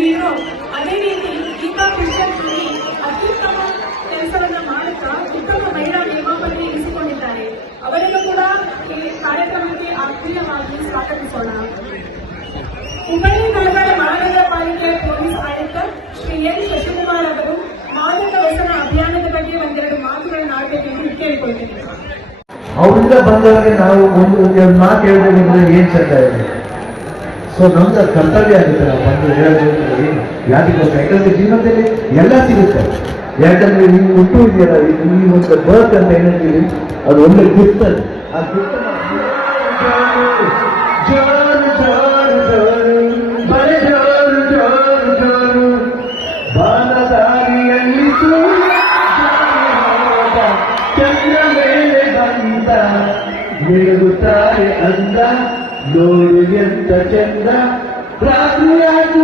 Hero. ಅದೇ ರೀತಿ ಗೀತಾ ಪಿಕ್ಚರ್ನಲ್ಲಿ ಅತ್ಯುತ್ತಮ ಕೆಲಸವನ್ನ ಮಾಡುತ್ತಾ ಉತ್ತಮ ಮಹಿಳಾ ನಿರ್ಮಾಪಕರು ಎನಿಸಿಕೊಂಡಿದ್ದಾರೆ. ಅವರನ್ನು ಕೂಡ ಈ ಕಾರ್ಯಕ್ರಮಕ್ಕೆ ಆತ್ಮೀಯವಾಗಿ ಸ್ವಾಗತಿಸೋಣ. ಹುಬ್ಬಳ್ಳಿ ಧಾರವಾಡ ಮಹಾನಗರ ಪಾಲಿಕೆಯ ಪೊಲೀಸ್ ಆಯುಕ್ತ ಶ್ರೀ ಎನ್ ಶಶಿಕುಮಾರ್ ಅವರು ಮಾದಕ ವ್ಯಸನ ಅಭಿಯಾನದ ಬಗ್ಗೆ ಒಂದೆರಡು ಮಾತುಗಳನ್ನು ಆಡಬೇಕೆಂದು ಕೇಳಿಕೊಳ್ತೇನೆ. ಅವರಿಂದ ಬಂದವರಿಗೆ ನಾವು ಒಂದು ಮಾತು ಹೇಳ್ಬೇಕಂದ್ರೆ ಏನ್ ಚಂದ ಇದೆ. ಸೊ ನಮ್ದು ಕರ್ತವ್ಯ ಆಗುತ್ತೆ ನಾವು ಬಂದು ಹೇಳೋದು ಯಾರಿಗೋಸ್ಕರ. ಯಾಕಂದ್ರೆ ಜೀವನದಲ್ಲಿ ಎಲ್ಲ ಸಿಗುತ್ತೆ. ಯಾಕಂದ್ರೆ ನೀವು ಹುಟ್ಟು ಇದೆಯಲ್ಲ, ಈ ಒಂದು ಬರ್ತ್ ಅಂತ ಏನಂತೀವಿ, ಅದು ಒಳ್ಳೆ ಗಿಫ್ಟ್. ಅದು ಆ ಗಿಫ್ಟ್ ಬಾಲದಾರಿಯಲ್ಲಿ ಚಂದ್ರ ಮೇಲೆ ಬಂದ ಬೆಳಗುತ್ತಾರೆ ಅಂದ, ನೋಡು ಎಂತ ಚಂದ ರಾತ್ರಿಯಾಗಿ